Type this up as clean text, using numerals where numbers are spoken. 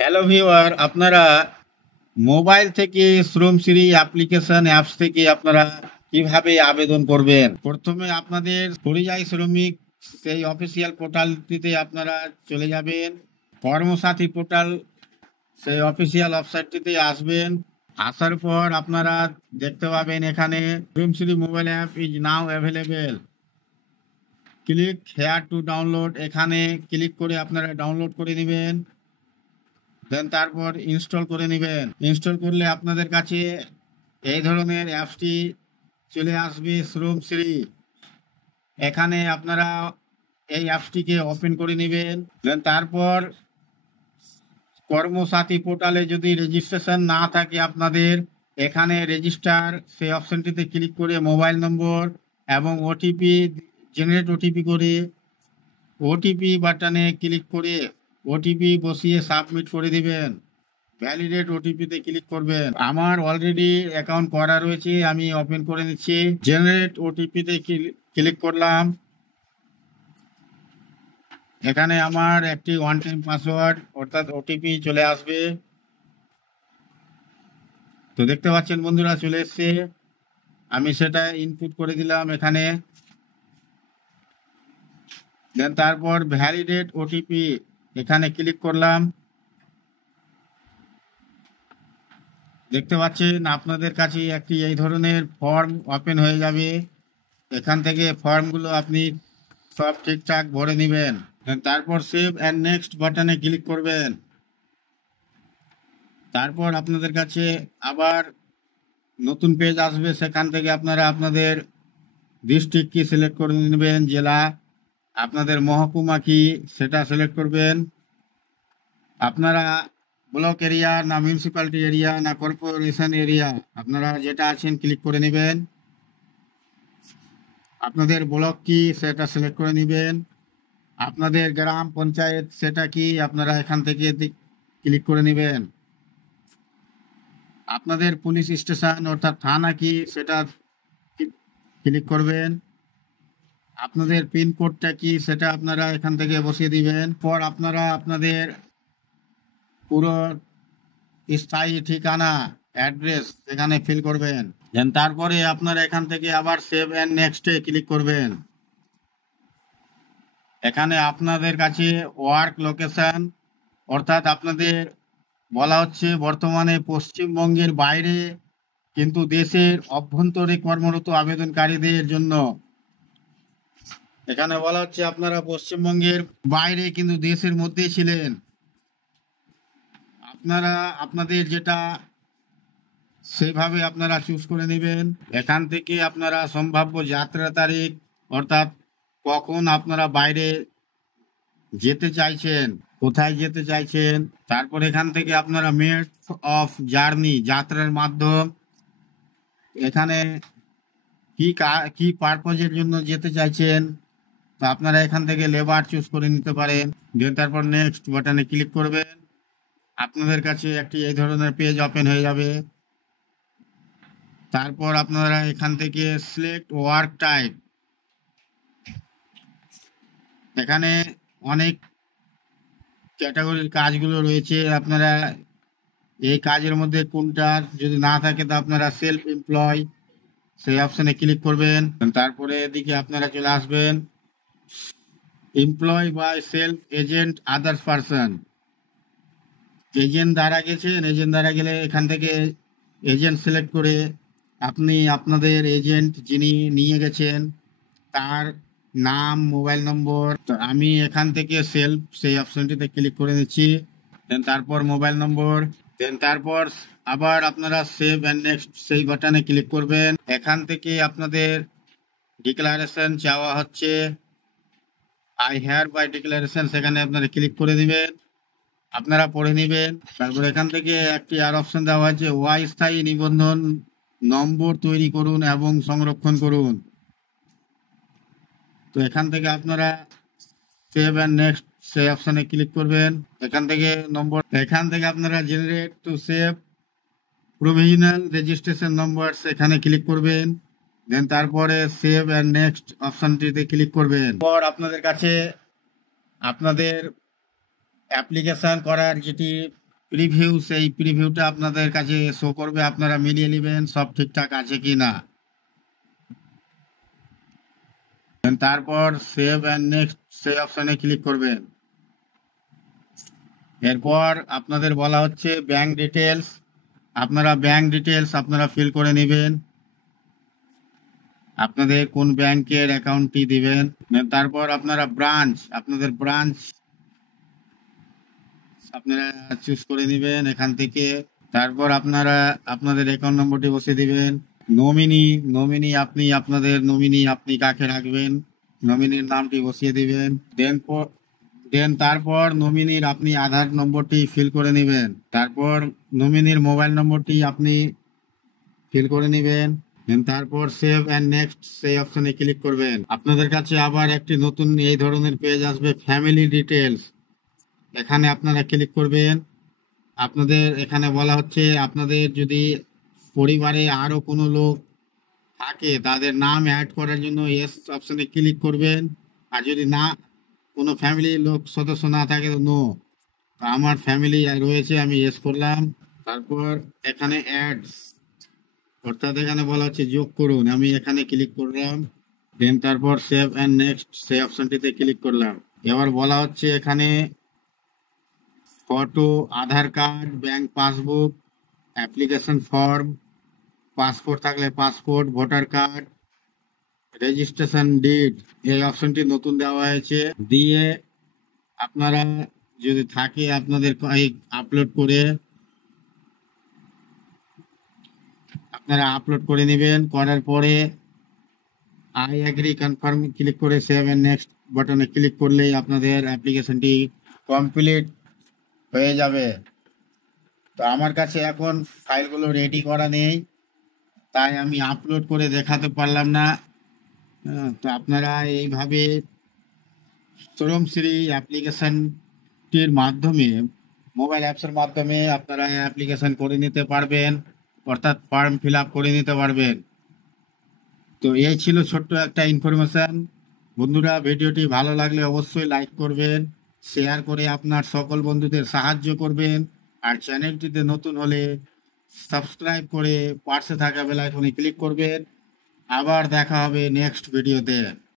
Hello viewer, আপনারা mobile থেকে Shramashree application apps থেকে আপনারা কিভাবে আবেদন করবেন। প্রথমে আপনাদের পরিযায়ী শ্রমিক সেই অফিসিয়াল পোর্টালটিতে আপনারা চলে যাবেন। কর্মসাথী পোর্টাল সেই অফিসিয়াল ওয়েবসাইটটিতে আসবেন। আসার পর আপনারা দেখতে পাবেন এখানে Shramashree mobile app is now available, click here to download. এখানে ক্লিক করে আপনারা ডাউনলোড করে নেবেন। দেন তারপর ইনস্টল করে নেবেন। ইনস্টল করলে আপনাদের কাছে এই ধরনের অ্যাপসটি চলে আসবে, শ্রমশ্রী। এখানে আপনারা এই অ্যাপসটিকে ওপেন করে নেবেন। দেন তারপর কর্মসাথী পোর্টালে যদি রেজিস্ট্রেশন না থাকে আপনাদের, এখানে রেজিস্টার সেই অপশনটিতে ক্লিক করে মোবাইল নম্বর এবং ওটিপি, জেনারেট ওটিপি করে ওটিপি বাটনে ক্লিক করে ওটিপি বসিয়ে সাবমিট করে দিবেন। ভ্যালিডেট ওটিপিতে ক্লিক করবেন। আমার অলরেডি অ্যাকাউন্ট করা রয়েছে, আমি ওপেন করে নিচ্ছি। জেনারেট ওটিপিতে ক্লিক করলাম। এখানে আমার একটি ওয়ান টাইম পাসওয়ার্ড অর্থাৎ ওটিপি চলে আসবে। তো দেখতে পাচ্ছেন বন্ধুরা, চলে এসছে। আমি সেটা ইনপুট করে দিলাম এখানে। দেন তারপর ভ্যালিডেট ওটিপি এখানে ক্লিক করলাম। দেখতে পাচ্ছেন আপনাদের কাছে একটি এই ধরনের ফর্ম ওপেন হয়ে যাবে। এখান থেকে ফর্মগুলো আপনি সব ঠিকঠাক ভরে নেবেন। তারপর সেভ অ্যান্ড নেক্সট বাটনে ক্লিক করবেন। তারপর আপনাদের কাছে আবার নতুন পেজ আসবে, সেখান থেকে আপনারা আপনাদের ডিস্ট্রিক্ট কি সিলেক্ট করে নেবেন, জেলা, আপনাদের মহকুমা কি সেটা সিলেক্ট করবেন। আপনারা ব্লক এরিয়া না মিউনিসিপ্যালিটি এরিয়া না কর্পোরেশন এরিয়া, আপনারা যেটা আছেন ক্লিক করে নেবেন। আপনাদের ব্লক কি সেটা সিলেক্ট করে নেবেন। আপনাদের গ্রাম পঞ্চায়েত সেটা কি আপনারা এখান থেকে ক্লিক করে নেবেন। আপনাদের পুলিশ স্টেশন অর্থাৎ থানা কি সেটা ক্লিক করবেন। আপনাদের পিনকোডটা কি সেটা আপনারা এখান থেকে বসিয়ে দিবেন। পর আপনারা আপনাদের পুরো স্থায়ী ঠিকানা, অ্যাড্রেস এখানে ফিল করবেন। দেন তারপরে আপনারা এখান থেকে আবার সেভ অ্যান্ড নেক্সটে ক্লিক করবেন। এখানে আপনাদের কাছে ওয়ার্ক লোকেশন অর্থাৎ আপনাদের বলা হচ্ছে বর্তমানে পশ্চিমবঙ্গের বাইরে কিন্তু দেশের অভ্যন্তরে কর্মরত আবেদনকারীদের জন্য। এখানে বলা হচ্ছে আপনারা পশ্চিমবঙ্গের বাইরে কিন্তু দেশের মধ্যে ছিলেন, আপনারা আপনাদের যেটা সেভাবে আপনারা চুজ করে নেবেন। এখান থেকে আপনারা সম্ভাব্য যাত্রা তারিখ অর্থাৎ কখন আপনারা বাইরে যেতে চাইছেন, কোথায় যেতে চাইছেন, তারপর এখান থেকে আপনারা মেড অফ জার্নি, যাত্রার মাধ্যম, এখানে কি পারপজের জন্য যেতে চাইছেন, তো আপনারা এখান থেকে লেবার চুজ করে নিতে পারেন। দেন তারপর নেক্সট বাটনে ক্লিক করবেন। আপনাদের কাছে একটি এই ধরনের পেজ ওপেন হয়ে যাবে। তারপর আপনারা এখান থেকে সিলেক্ট ওয়ার্ক টাইপ, এখানে অনেক ক্যাটাগরির কাজগুলো রয়েছে। আপনারা এই কাজের মধ্যে কোনটা যদি না থাকে তো আপনারা সেলফ এমপ্লয় সেই অপশনে ক্লিক করবেন। তারপরে এদিকে আপনারা চলে আসবেন employ by self agent others person. Agent দ্বারা গেছেন, এজেন্ট দ্বারা গেলে এখান থেকে এজেন্ট সিলেক্ট করে আপনি আপনাদের এজেন্ট যিনি নিয়ে গেছেন তার নাম, মোবাইল নম্বর। তো আমি এখান থেকে সেলফ সেই অপশনটিতে ক্লিক করে নিচ্ছি। দেন তারপর মোবাইল নম্বর। দেন তারপর আবার আপনারা সেভ অ্যান্ড নেক্সট সেই বাটনে ক্লিক করবেন। এখান থেকে আপনাদের ডিক্লারেশন চাওয়া হচ্ছে, আই হেয়ার বাই ডিক্লারেশন, সেখানে আপনারা ক্লিক করে দিবেন। আপনারা পড়ে নেবেন। তারপর এখান থেকে একটি আর অপশন দেওয়া হয়েছে, অস্থায়ী নিবন্ধন নম্বর তৈরি করুন এবং সংরক্ষণ করুন। তো এখান থেকে আপনারা সেভ অ্যান্ড নেক্সট সেই অপশনে ক্লিক করবেন। এখান থেকে আপনারা generate to save provisional registration number এখানে ক্লিক করবেন। দেন তারপরে সেভ অ্যান্ড নেক্সট অপশনটিতে ক্লিক করবেন। পর আপনাদের কাছে আপনাদের অ্যাপ্লিকেশন করার যেটি প্রিভিউ, সেই প্রিভিউটা আপনাদের কাছে শো করবে, আপনারা মিলিয়ে নেবেন সব ঠিকঠাক আছে কি না। তারপর সেভ অ্যান্ড নেক্সট সেই অপশানে ক্লিক করবেন। এরপর আপনাদের বলা হচ্ছে ব্যাংক ডিটেলস, আপনারা ব্যাংক ডিটেলস আপনারা ফিল করে নেবেন, আপনাদের কোন ব্যাংকের অ্যাকাউন্টটি দিবেন। তারপর আপনারা ব্রাঞ্চ, আপনাদের ব্রাঞ্চ আপনারা চুজ করে নেবেন এখান থেকে। তারপর আপনারা আপনাদের অ্যাকাউন্ট নম্বরটি বসিয়ে দিবেন। নমিনি, নমিনি আপনি আপনাদের নমিনি আপনি কাকে রাখবেন, নমিনির নামটি বসিয়ে দিবেন। দেন তারপর নমিনির আপনি আধার নম্বরটি ফিল করে নেবেন। তারপর নমিনির মোবাইল নম্বরটি আপনি ফিল করে নেবেন। দেন তারপর সেভ অ্যান্ড নেক্সট সেই অপশনে ক্লিক করবেন। আপনাদের কাছে আবার একটি নতুন এই ধরনের পেজ আসবে, ফ্যামিলি ডিটেলস, এখানে আপনারা ক্লিক করবেন। আপনাদের এখানে বলা হচ্ছে আপনাদের যদি পরিবারে আরো কোনো লোক থাকে তাদের নাম অ্যাড করার জন্য এস অপশনে ক্লিক করবেন। আর যদি না কোনো ফ্যামিলির লোক সদস্য না থাকে তো নো। তো আমার ফ্যামিলি রয়েছে, আমি এস করলাম। তারপর এখানে অ্যাডস, অর্থাৎ এখানে বলা হচ্ছে যোগ করুন, আমি এখানে ক্লিক করলাম। দেন তারপর সেভ অ্যান্ড নেক্সট সেই অপশনটিতে ক্লিক করলাম। এবার বলা হচ্ছে এখানে photo, Aadhaar card, bank passbook, application form, passport থাকলে passport, voter card, registration deed, এই অপশনটি নতুন দেওয়া হয়েছে। দিয়ে আপনারা যদি থাকে আপনাদের আপলোড করে আপনারা আপলোড করে নেবেন। করার পরে আই এগ্রি কনফার্ম ক্লিক করে সেভ এন্ড নেক্সট বাটনে ক্লিক করলেই আপনাদের অ্যাপ্লিকেশনটি কমপ্লিট হয়ে যাবে। তো আমার কাছে এখন ফাইলগুলো রেডি করা নেই, তাই আমি আপলোড করে দেখাতে পারলাম না। তো আপনারা এইভাবে শ্রমশ্রী অ্যাপ্লিকেশনটির মাধ্যমে, মোবাইল অ্যাপসের মাধ্যমে আপনারা অ্যাপ্লিকেশন করে নিতে পারবেন, অর্থাৎ ফর্ম ফিল আপ করে নিতে পারবেন। তো এই ছিল ছোট্ট একটা ইনফরমেশন। বন্ধুরা, ভিডিওটি ভালো লাগলে অবশ্যই লাইক করবেন, শেয়ার করে আপনার সকল বন্ধুদের সাহায্য করবেন। আর চ্যানেলটিতে নতুন হলে সাবস্ক্রাইব করে পাশে থাকা বেল আইকনে ক্লিক করবেন। আবার দেখা হবে নেক্সট ভিডিওতে।